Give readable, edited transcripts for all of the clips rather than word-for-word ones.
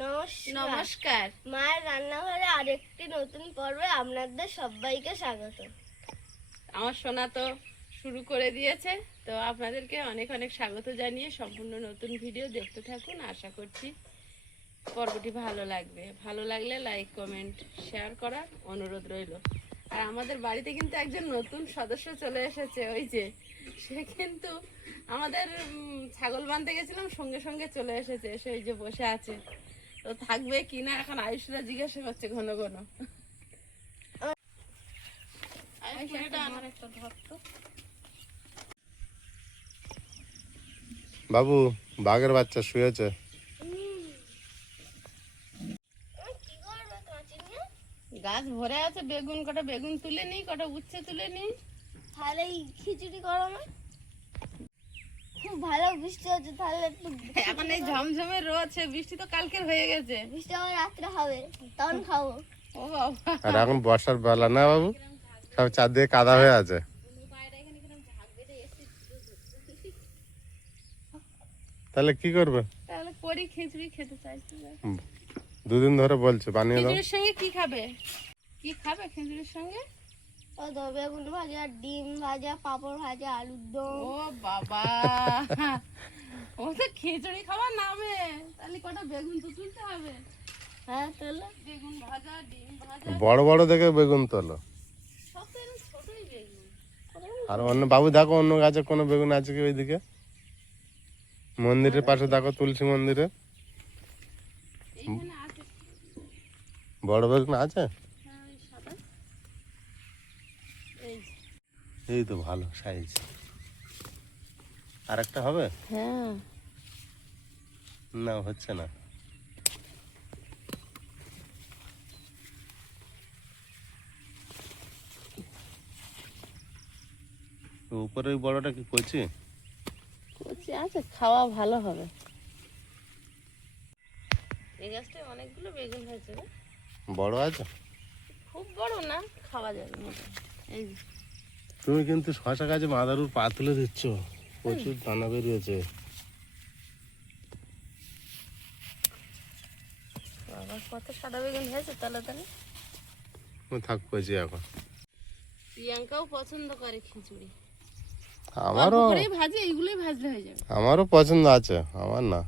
নমস্কার। মায়ের রান্নাঘরে আরেকটি নতুন পর্বে আপনাদের সবাইকে স্বাগত। আমার সোনা তো শুরু করে দিয়েছে, তো আপনাদেরকে অনেক অনেক স্বাগত জানিয়ে সম্পূর্ণ নতুন ভিডিও দেখতে থাকুন। আশা করছি পর্বটি ভালো লাগবে। ভালো লাগলে লাইক, কমেন্ট, শেয়ার করার অনুরোধ রইল। আর আমাদের বাড়িতে কিন্তু একজন নতুন সদস্য চলে এসেছে। ওই যে সে কিন্তু আমাদের ছাগল বাঁধতে গেছিলাম, সঙ্গে সঙ্গে চলে এসেছে, এসে ওই যে বসে আছে। তো থাকবে কিনা এখন আয়ুষরা জিজ্ঞাসা করছে ঘন ঘন। বাবু, বাঘের বাচ্চা শুয়েছে। গাছ ভরে আছে বেগুন, কটা বেগুন তুলে নি, কটা উচ্ছে তুলে নি। তাহলে খিচুড়ি করো না? খুব ভালো বৃষ্টি হচ্ছে, তাহলে একটু এখন এই ঝমঝমে রোদ, সে বৃষ্টি তো কালকের হয়ে গেছে। বৃষ্টি আবার রাত্রে হবে, তখন খাবো। ও বাবা, আর এখন বর্ষার বেলা না বাবু, সব চারদিকে কাদা হয়ে আছে। তাহলে কি করবে? তাহলে করি, খিচুড়ি খেতে চাইছি। দুদিন ধরে বলছে বানিয়ে দাও। খিচুড়ির সঙ্গে কি খাবে? কি খাবে খিচুড়ির সঙ্গে? ও তো বেগুন ভাজা, ডিম ভাজা, পাঁপড় ভাজা, আলুর দম। ও বাবা, ও তো খিচুড়ি খাবার নামে, তাহলে কটা বেগুন তো তুলতে হবে। হ্যাঁ, তাহলে বেগুন ভাজা, ডিম ভাজা, বড় বড় দেখে বেগুন তোলো। সব তো এরকম ছোটই বেগুন। আর অন্য বাবু দেখো, অন্য গাছে কোনো বেগুন আছে কি ওইদিকে? মন্দিরের পাশে দেখো, তুলসী মন্দিরে এইখানে আছে। বড় বেগুন আছে। হ্যাঁ, ওই সাদা। এই যে। এই তো ভালো সাইজ। আর একটা হবে হ্যাঁ, না? হচ্ছে না। উপরে ওই বড়টা কি কচি? কচি আছে, খাওয়া ভালো হবে। এই গাছটায় অনেকগুলো বেগুন হয়েছে রে। বড় আছে? খুব বড় না, খাওয়া যাবে মোটামুটি। এই যে। তুমি কিন্তু শশা গাছে মাদারুর পা তুলে দিচ্ছ, প্রচুর দানা বেরিয়েছে। বাবা, কত সাদা বেগুন হয়েছে তাহলে তাহলে। থাক কচি এখন। প্রিয়াঙ্কাও পছন্দ করে খিচুড়ি। আমারও ভাজে, এইগুলোই ভাজলে হয়ে যাবে। আমারও পছন্দ আছে, আমার না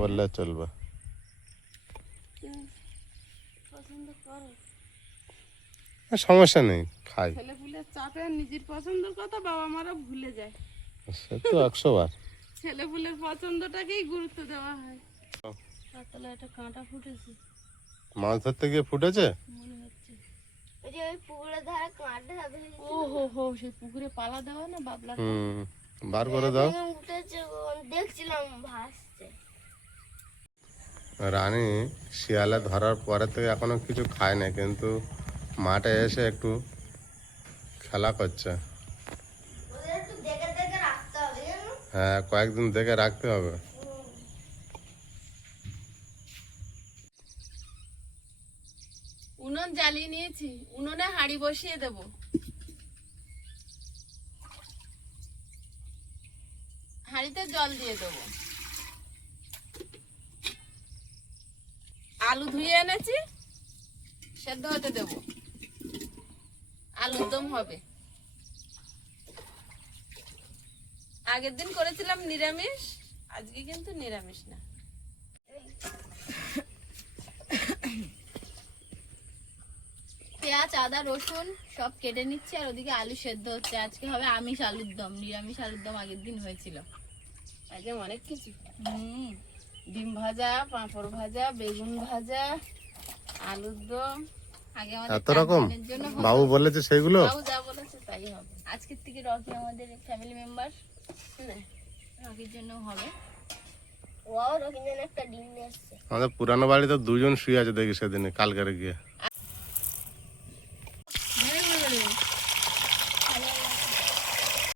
বললে চলবে। পছন্দ করো। সমস্যা নেই, খাই। ছেলে পুলের চাপে নিজের পছন্দের কথা বাবা মারা ভুলে যায়। সে তো 100 বার। ছেলে পুলের পছন্দটাকেই গুরুত্ব দেওয়া হয়। তাহলে একটা কাঁটা ফুটেছে মাছ ধরতে গিয়ে ফুটেছে মনে হচ্ছে। ওই যে ওই পুকুরের ধারে কাঁটা ও হো হো, সেই পুকুরে পালা দেওয়া না বাবলা। বার করে দাও। উঠেছে, দেখছিলাম ভাসছে। রানী শিয়ালে ধরার পরে থেকে এখনো কিছু খায় না, কিন্তু মাঠে এসে একটু খেলা করছে। ওদের একটু দেখে দেখে রাখতে হবে, জানো? হ্যাঁ, কয়েকদিন দেখে রাখতে হবে। উনুন জ্বালিয়ে নিয়েছি, উনুনে হাঁড়ি বসিয়ে দেব। হাঁড়িতে জল দিয়ে দেবো। আলু ধুয়ে এনেছি, সেদ্ধ হতে দেব। আলুর দম হবে। আগের দিন করেছিলাম নিরামিষ, আজকে কিন্তু নিরামিষ না। পেঁয়াজ, আদা, রসুন সব কেটে নিচ্ছি, আর ওদিকে আলু সেদ্ধ হচ্ছে। আজকে হবে আমিষ আলুর দম, নিরামিষ আলুর দম আগের দিন হয়েছিল। আজকে অনেক কিছু। ডিম ভাজা, পাঁপড় ভাজা, বেগুন ভাজা, আলুর দম। আগে আমাদের এত রকম জন্য বাবু বলেছে সেগুলো। বাবু যা বলেছে তাই হবে। আজকের থেকে রকি আমাদের ফ্যামিলি মেম্বার, রকির জন্য হবে। ওয়াও, রকিঞ্জন একটা ডিম নিয়ে আসছে। আমাদের পুরানো বাড়িতে দুজন শুয়ে আছে দেখি সেদিনে, কালকারে গিয়ে।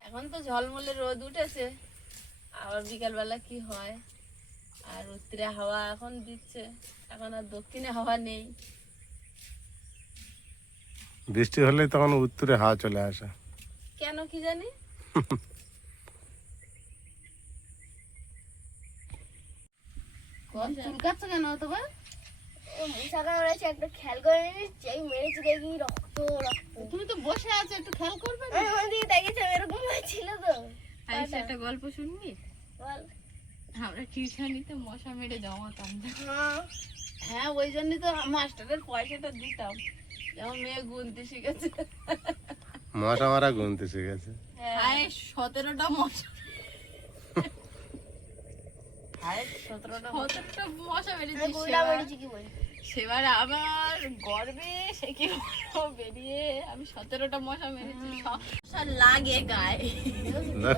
এখন তো ঝলমলে রোদ উঠেছে, আবার বিকালবেলা কি হয়। আর উত্তরে হাওয়া এখন দিচ্ছে, এখন আর দক্ষিণে হাওয়া নেই। বৃষ্টি হলে তখন উত্তরে হাওয়া চলে আসে। কেন কি জানি। চুলকাচ্ছে কেন তোমার? মশা কামড়েছে, একটা খেয়াল করে নিস, যেই মেরেছি দেখি রক্ত রক্ত। তুমি তো বসে আছো, একটু খেয়াল করবে না? আমি ওদিকে দেখেছিলাম, এরকম হয়েছিল তো। আইসা একটা গল্প শুনবি? বল। আমরা টিউশনিতে মশা মেরে জমাতাম। হ্যাঁ, হ্যাঁ, ওই জন্যই তো মাস্টারের পয়সাটা দিতাম, যেমন মেয়ে গুনতে শিখেছে। মশা মারা গুনতে শিখেছে। হ্যাঁ, 17টা মশা। হ্যাঁ, 17টা মশা আমি বেরিয়েছে। গুলটা মেরেছি কি বলি? সেবার আমার গর্বে সে কি বলবো, বেরিয়ে আমি 17টা মশা মেরেছি। সব মশা লাগে গায়ে।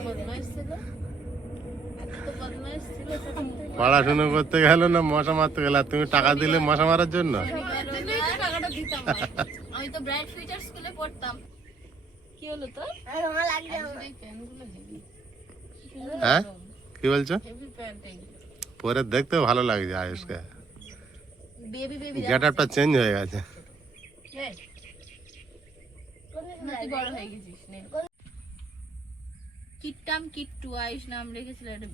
বদমাইশ ছিল, এত তো বদমাইশ ছিল। পড়াশুনো করতে গেল না মশা মারতে গেল, আর তুমি টাকা দিলে মশা মারার জন্য? টাকাটা দিতাম না। আমি তো ব্রাইট ফিউচার স্কুলে পড়তাম। কি হলো তো? আর আমার লাগছে আমার। এই প্যান্টগুলো হেভি, হ্যাঁ, কি বলছো? হেভি প্যান্ট এইগুলো। পরে দেখতেও ভালো লাগছে আয়ুষকে, বেবি বেবি গেট আপটা চেঞ্জ হয়ে গেছে। তুই বড় হয়ে গেছিস নে। কিট্টাম কিট্টু আয়ুষ নাম রেখেছিল, এটা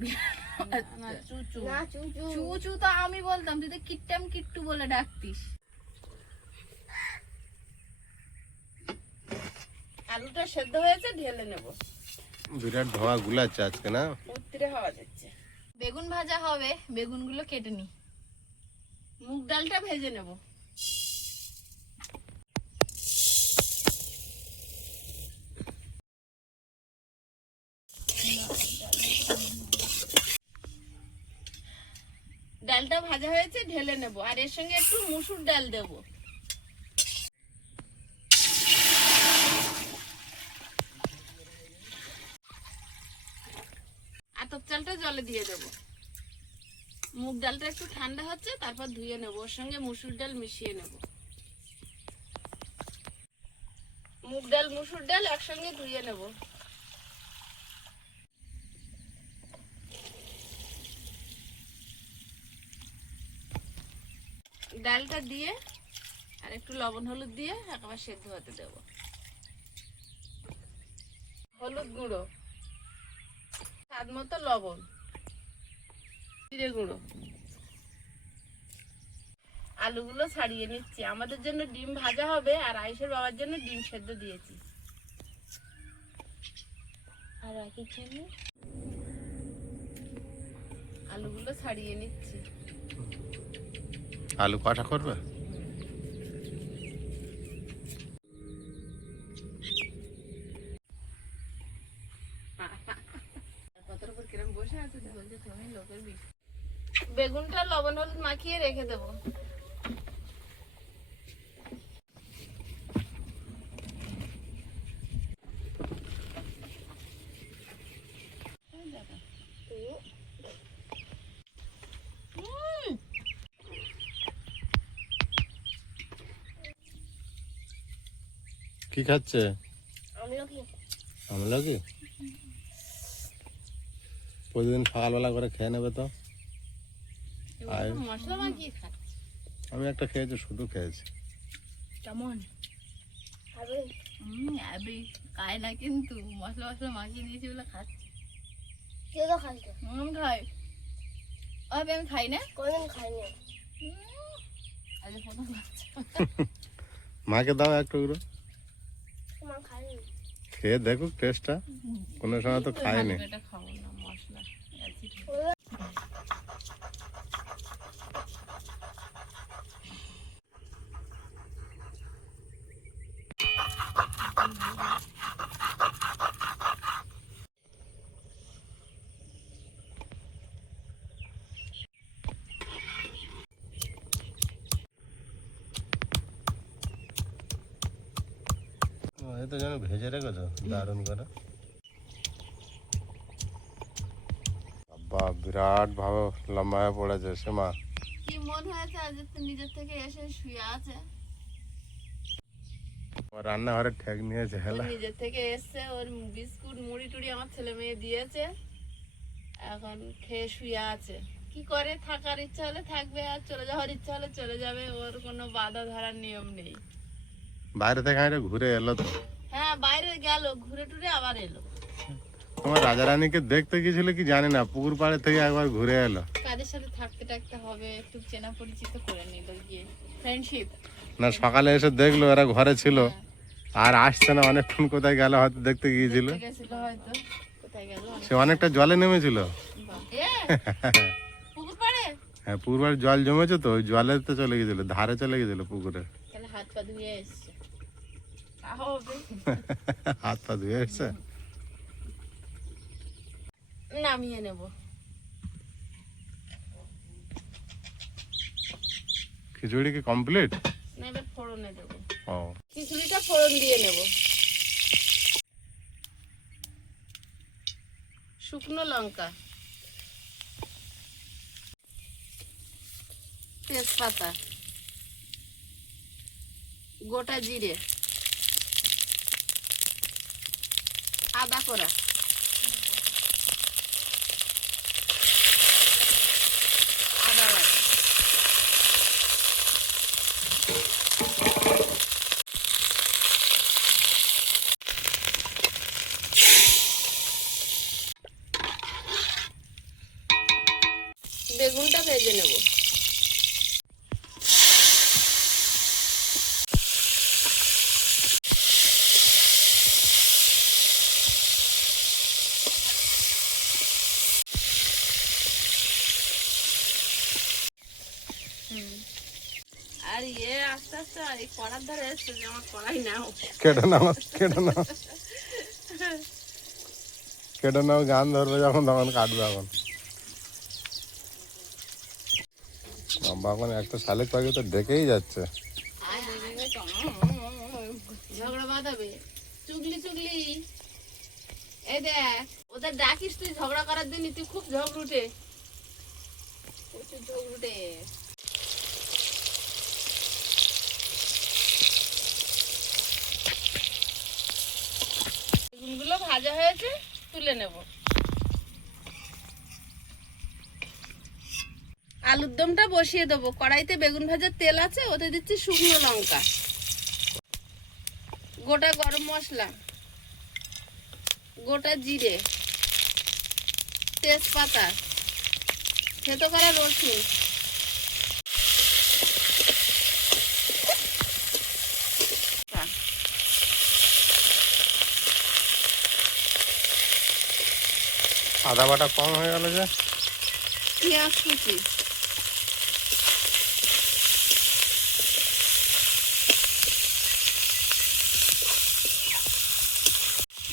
না চুচু। না চুচু। চুচু তো আমি বলতাম, তুই তো কিট্টাম কিট্টু বলে ডাকতিস। আলুটা সেদ্ধ হয়েছে, ঢেলে নেব। বিরাট ধোয়া গুলাচ্ছে আজকে না? উত্তরে হাওয়া যাচ্ছে। বেগুন ভাজা হবে, বেগুনগুলো কেটে নি। মুগ ডালটা ভেজে নেব। ডালটা ভাজা হয়েছে, ঢেলে নেব। আর এর সঙ্গে একটু মুসুর ডাল দেব। আতপ চালটা জলে দিয়ে দেব। মুগ ডালটা একটু ঠান্ডা হচ্ছে, তারপর ধুয়ে নেব। ওর সঙ্গে মুসুর ডাল মিশিয়ে নেব। মুগ ডাল মুসুর ডাল একসঙ্গে ধুয়ে নেব। ডালটা দিয়ে আর একটু লবণ হলুদ দিয়ে একেবারে সেদ্ধ হতে দেব। হলুদ গুঁড়ো, স্বাদ মতো লবণ, জিরে গুঁড়ো। আলুগুলো ছাড়িয়ে নিচ্ছি। আমাদের জন্য ডিম ভাজা হবে, আর আয়েশের বাবার জন্য ডিম সেদ্ধ দিয়েছি। আর একই চিনি। আলুগুলো ছাড়িয়ে নিচ্ছি। আলু কষা করবে? বেগুনটা লবণ হলুদ মাখিয়ে রেখে দেবো। কি খাচ্ছে? আমলকি। আমলকি? প্রতিদিন সকালবেলা করে খেয়ে নেবে তো। মশলা মাখিয়ে খাচ্ছি। আমি একটা খেয়েছি, শুধু খেয়েছি। কেমন? খাবে? আবে খায় না, কিন্তু মশলা মশলা মাখিয়ে দিয়েছি বলে খাচ্ছি। কেউ তো খাস না। খাই। আবে আমি খাই না। কোনদিন খাইনি। আজ প্রথম খাচ্ছি। মাকে দাও একটু করে, মা খাইনি। খেয়ে দেখুক টেস্টটা। কোনো সময় তো খায়নি। এটা খাবো না, মশলা অ্যাসিড। এই তো যেন ভেজে রেখেছো দারুণ করে। বাবা বিরাট ভাবে লম্বা হয়ে পড়েছে সে মা। কি মন হয়েছে আজ তো নিজের থেকে এসে শুয়ে আছে। ও রান্নাঘরে ঠেক নিয়েছে ও হেলা। নিজের থেকে এসছে, ওর বিস্কুট মুড়ি টুড়ি আমার ছেলে মেয়ে দিয়েছে, এখন খেয়ে শুয়ে আছে। কি করে, থাকার ইচ্ছা হলে থাকবে, আর চলে যাওয়ার ইচ্ছা হলে চলে যাবে। ওর কোনো বাধা ধরার নিয়ম নেই। বাইরে থেকে একটা ঘুরে এলো তো। হ্যাঁ, বাইরে গেল, ঘুরে টুরে আবার এলো। তোমার রাজা রানীকে দেখতে গেছিল কি জানি না, পুকুর পাড়ে থেকে একবার ঘুরে এলো। যাদের সাথে থাকতে টাকতে হবে একটু চেনা পরিচিত করে নিল গিয়ে ফ্রেন্ডশিপ। না সকালে এসে দেখলো এরা ঘরে ছিল আর আসছে না, অনেকক্ষণ কোথায় গেল হয়তো দেখতে গিয়েছিল। গেছিল হয়তো, কোথায় গেল? সে অনেকটা জলে নেমেছিল। পুকুর পাড়ে হ্যাঁ পুকুর জল জমেছে তো, ওই জলে তো চলে গেছিল, ধারে চলে গেছিল পুকুরে। তাহলে হাত পা ধুয়ে এসছে। হাত পা ধুয়ে এসছে। নামিয়ে নেব। খিচুড়ি কি কমপ্লিট? না এবার ফোড়নে দেবো। ও খিচুড়িটা ফোড়ন দিয়ে নেব। শুকনো লঙ্কা, তেজপাতা, গোটা জিরে, আদা কোড়া, আদা বাটা, বেগুনটা ভেজে নেব। আর আস্তে আস্তে এই কড়ার ধারে এসছে যে আমার কড়াই নাও। কেটে নাও কেটে নাও কেটে নাও, গান ধরবে যখন তখন কাটবে। এখন বাবা এখন একটা শালিক পাখি তো ডেকেই যাচ্ছে। ঝগড়া বাঁধাবে, চুগলি চুগলি। এই দেখ ওদের ডাকিস তুই ঝগড়া করার জন্য, তুই খুব ঝগড়ুটে, প্রচুর ঝগড়ুটে। বেগুনগুলো ভাজা হয়েছে, তুলে নেব। আলুর দমটা বসিয়ে দেবো। কড়াইতে বেগুন ভাজার তেল আছে, ওতে দিচ্ছি শুকনো লঙ্কা, গোটা গরম মশলা, গোটা জিরে, তেজপাতা, থেতো করা রসুন, আদা বাটা কম হয়ে গেল যে। পেঁয়াজ কুচি,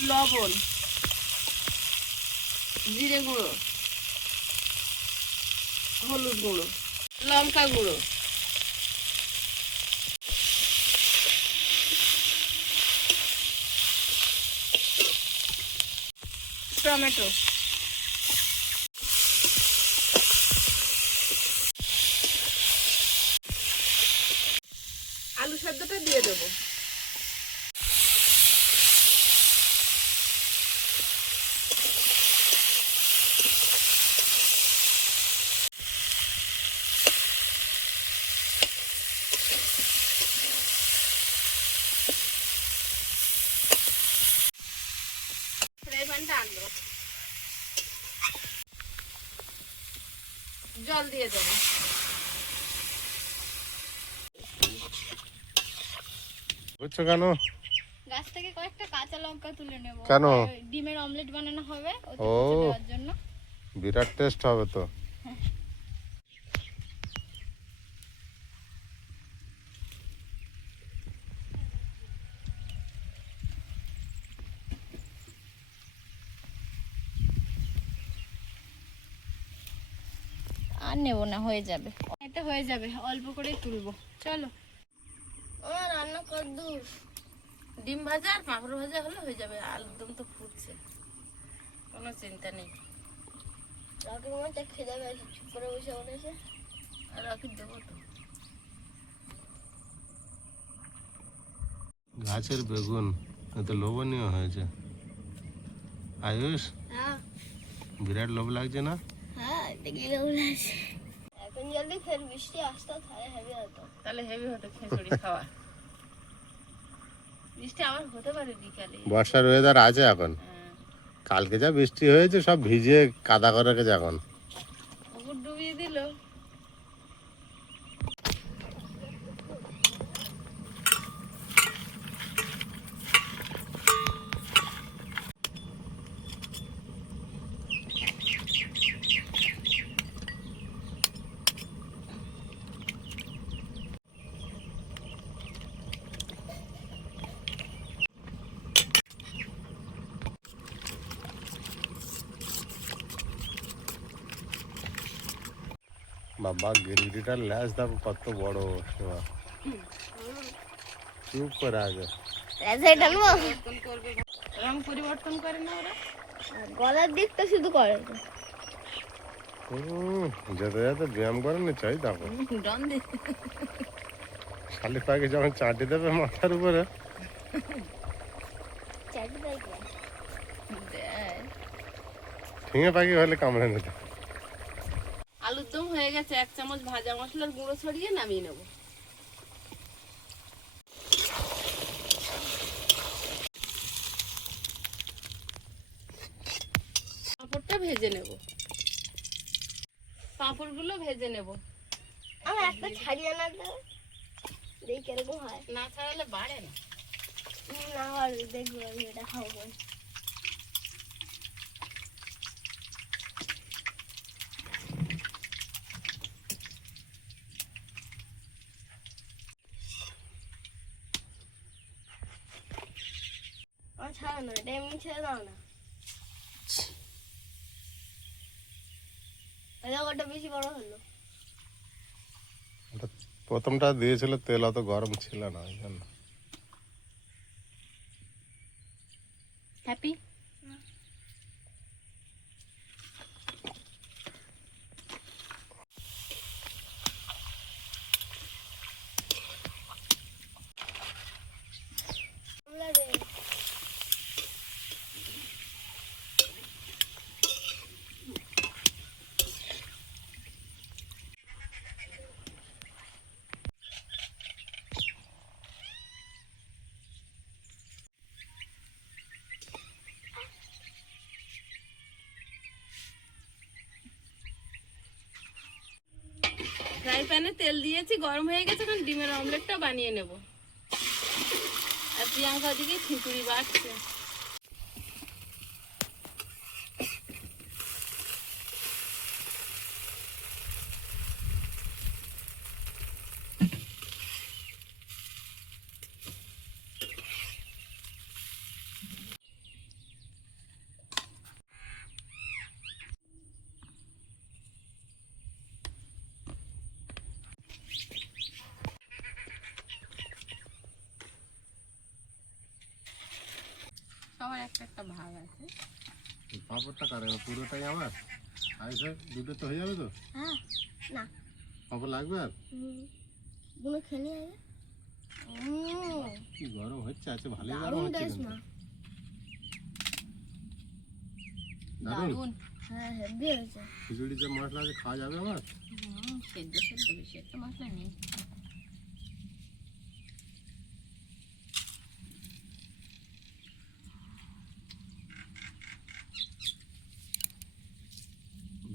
লবণ, জিরে গুঁড়ো, হলুদ গুঁড়ো, লঙ্কা গুঁড়ো, টমেটো, আলু সেদ্ধটা দিয়ে দেবো। ফ্রাই প্যানটা আনবো, জল দিয়ে দেবো। বুঝছো কেন? গাছ থেকে কয়েকটা কাঁচা লঙ্কা তুলে নেব। কেন? ডিমের অমলেট বানানো হবে, ওতে ও কুচি দেওয়ার জন্য। বিরাট টেস্ট হবে তো। আর নেব না, হয়ে যাবে, এটা হয়ে যাবে, অল্প করেই তুলবো। চলো আমার রান্না কর দূর। ডিম ভাজা আর পাঁপড় ভাজা হলে হয়ে যাবে। আলুর দম তো ফুটছে, কোনো চিন্তা নেই। রাখি মাছ খেতে গেছে, চুপ করে বসে বলেছে। আর রাখি দেবো তো। গাছের বেগুন এত লোভনীয় হয়েছে। আয়ুষ হ্যাঁ বিরাট লোভ লাগছে না? হ্যাঁ দেখি কেমন আছে। এখন জলদি ফের বৃষ্টি আসতো, তাহলে হেভি হতো। তাহলে হেভি হতো খিচুড়ি খাওয়া। বৃষ্টি আবার হতে পারে বিকালে। বর্ষার ওয়েদার আছে এখন। কালকে যা বৃষ্টি হয়েছে সব ভিজে কাদা করে রেখেছে এখন। পুকুর ডুবিয়ে বাবা গিরগিটিটার ল্যাজ দেখো কত বড় সেবা। চুপ করে আগে রেজাল্ট আনবো পরিবর্তন করবে, রং পরিবর্তন করে না ওরা। গলার দিকটা শুধু করে না। যেতে যেতে ব্যায়াম করে নি চাই দেখো রং দে শালি পাখি যখন চাটি দেবে মাথার উপরে চাটি দেয় কি? ঠিঙে পাখি হলে কামড়ে নিতে। আলুর দম হয়ে গেছে, 1 চামচ ভাজা মশলার গুঁড়ো ছড়িয়ে নামিয়ে নেব। পাঁপড়টা ভেজে নেব, পাঁপড়গুলো ভেজে নেব। আমার একটা ছাড়িয়ে না দাও, দেখি কিরকম হয়। না ছাড়ালে বাড়ে না। না আর দেখবো আমি এটা খাবো। আমার ছাড়ো না, এটা এমনি ছেড়ে দাও না। ওটা বেশি বড় হলো। ওটা প্রথমটা দিয়েছিল তেল অত গরম ছিল না ওই জন্য। হ্যাপি ফ্রাই প্যানে তেল দিয়েছি, গরম হয়ে গেছে। এখন ডিমের অমলেটটা বানিয়ে নেব। আর প্রিয়াঙ্কা দিকে খিচুড়ি বাড়ছে। সবার একটা একটা ভাগ আছে। পাঁপড়টা কাটে পুরোটাই আমার আইসে দুটো তো হয়ে যাবে তো। হ্যাঁ না পাঁপড় লাগবে আর গুলো খেলে আগে। কি গরম হচ্ছে আছে, ভালোই গরম দারুণ হচ্ছে টেস্ট কিন্তু। না। দারুণ হ্যাঁ হেভি হয়েছে। খিচুড়ি যে মশলা আছে খাওয়া যাবে আমার। সেদ্ধ সেদ্ধ বেশি একটা মশলা নেই।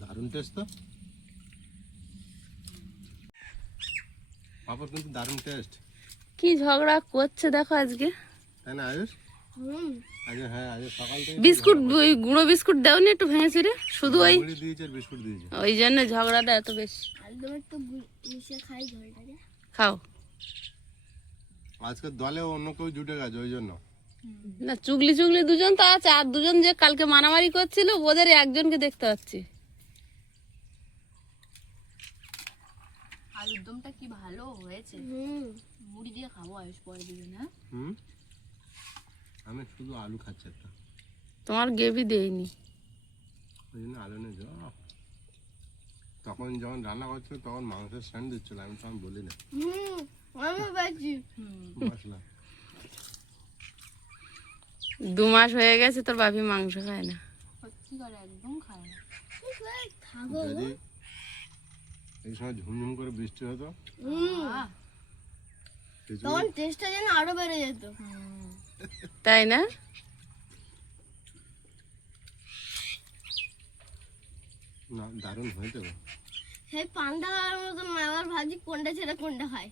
দারুণ টেস্ট তো, পাঁপড় কিন্তু দারুণ টেস্ট। কি ঝগড়া করছে দেখো আজকে। তাই না আয়ুষ? আজ হ্যাঁ আজ সকাল থেকে বিস্কুট, ওই গুঁড়ো বিস্কুট দাওনি একটু ভেঙে ছিঁড়ে? শুধু ওই মুড়ি দিয়েছে আর বিস্কুট দিয়েছে। ওই জন্য ঝগড়াটা এত বেশি। আলুদম একটু মিশিয়ে খাই ঝোলটাকে। খাও আজকে দলে অন্য কেউ জুটে গেছে ওই জন্য। না, চুগলি চুগলি দুজন তো আছে, আর দুজন যে কালকে মারামারি করছিল ওদের একজনকে দেখতে পাচ্ছি। আলুর দমটা কি ভালো হয়েছে। মুড়ি দিয়ে খাবো আয়ুষ পরে দিবেন। হ্যাঁ আমি শুধু আলু খাচ্ছি একটা, তোমার গ্রেভি দেইনি। ওই জন্য আলু নিয়ে যাও। তখন যখন রান্না করছিল তখন মাংসের স্যান্ড দিচ্ছিল, আমি তখন বলি না আমি পাচ্ছি। মশলা। 2 মাস হয়ে গেছে তোর বাপি মাংস খায় না। সত্যি করে একদম খায় না। খাবো যদি এই সময় ঝুমঝুম করে বৃষ্টি হতো তখন টেস্টটা যেন আরো বেড়ে যেত। তাই না? না দারুণ হয়েছে। সেই পান্তা খাওয়ার মতন আবার ভাজি কোনটা ছেড়ে কোনটা খায়।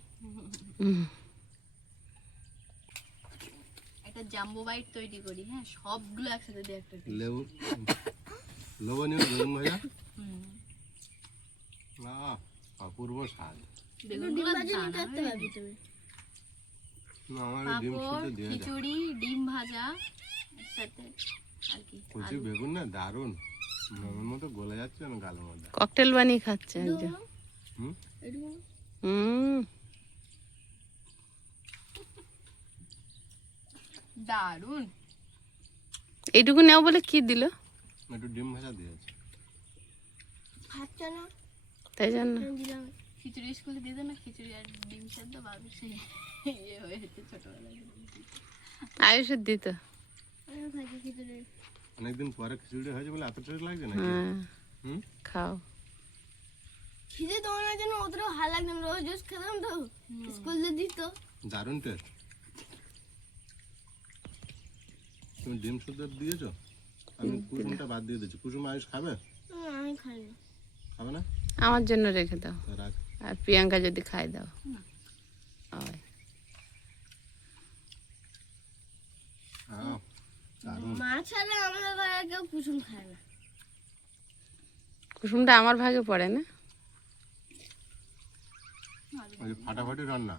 একটা জাম্বো বাইট তৈরি করি। হ্যাঁ সবগুলো একসাথে দিয়ে একটা লেবু লবণীয় বেগুন ভাজা, না অপূর্ব স্বাদ। বেগুনগুলো ভাজি নিতে আসতে পারবি তুমি। না আমার ডিম সিদ্ধ দিয়ে দাও। খিচুড়ি, ডিম ভাজা একসাথে আর কি। কচি বেগুন না দারুণ, মোমের মতো গলে যাচ্ছে না গালের মধ্যে। ককটেল বানিয়ে খাচ্ছে একজন। হুম এটুকু হুম, দারুন। এইটুকু নেও বলে কি দিল? একটু ডিম ভাজা দিয়েছে। খাচ্ছে না, তাই জন্য আমি দিলাম। খিচুড়ি স্কুলে দিয়ে না, খিচুড়ি আর ডিম সেদ্ধ বাবু সেই ইয়ে হয়েছে ছোটবেলায়। আয়ুষের দিত। আমিও খাচ্ছি খিচুড়ি। অনেকদিন পরে খিচুড়ি হয়েছে বলে এত টেস্ট লাগছে নাকি? হ্যাঁ, হুম খাও। খিদে তোমার জন্য অতটাও ভালো লাগতো না, রোজ রোজ খেতাম তো, স্কুলে দিত। দারুণ টেস্ট। তুমি ডিম শুদ্ধ দিয়েছো? আমি কুসুমটা বাদ দিয়ে দিচ্ছি। কুসুম আয়ুষ খাবে? আমি খাই না। খাবে না? আমার জন্য রেখে দাও, তো রাখ। আর প্রিয়াঙ্কা যদি খাই দাও। ওই, হ্যাঁ, দারুণ। মা ছাড়া আমাদের ঘরে কেউ কুসুম খায় না। কুসুমটা আমার ভাগে পড়ে না। ওই যে ফাটাফাটি রান্না,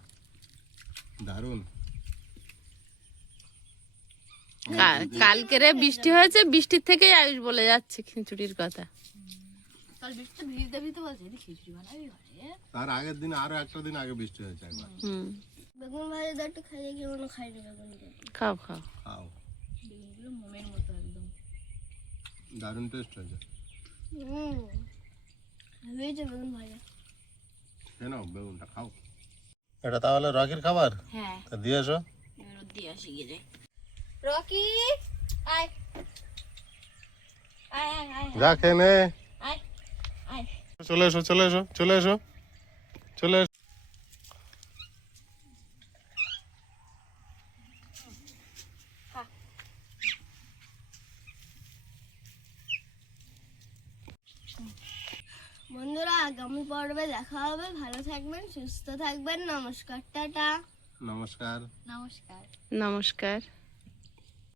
দারুণ। কালকেরে বৃষ্টি হয়েছে, বৃষ্টির থেকেই আয়ুষ বলে যাচ্ছে খিচুড়ির কথা। তার আগের দিন আরো একটা দিন আগে বৃষ্টি হয়েছে একবার। হুম, বেগুন ভাজা দাও একটু, খাইয়ে কেউ খাই না বেগুন ভাজা। খাও খাও। খাও, দারুণ টেস্ট হয়েছে। হয়েছে বেগুন ভাজা। কেন বেগুনটা খাও। এটা তাহলে রকির খাবার? হ্যাঁ, তা দিয়ে এসো। দিয়ে আসি গিয়ে যাই। রকি আয় আয় আয় আয় যা খেয়ে নে। আয় আয়। চলে এসো, চলে এসো, চলে এসো, চলে এসো। বন্ধুরা, আগামী পর্বে দেখা হবে। ভালো থাকবেন, সুস্থ থাকবেন। নমস্কার, টাটা। নমস্কার। নমস্কার। নমস্কার।